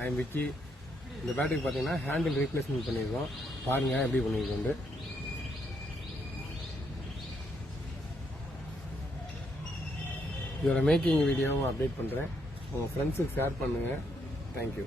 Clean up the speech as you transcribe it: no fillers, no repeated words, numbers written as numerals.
I am Vicky. இந்த பேட்டுக்கு பார்த்தீங்கன்னா handle replacement பண்ணியிருக்கோம். பாருங்கள் எப்படி பண்ணியிருக்கோண்டு. இதோட மேக்கிங் வீடியோவும் அப்டேட் பண்ணுறேன். உங்கள் ஃப்ரெண்ட்ஸுக்கு ஷேர் பண்ணுங்கள். தேங்க்யூ.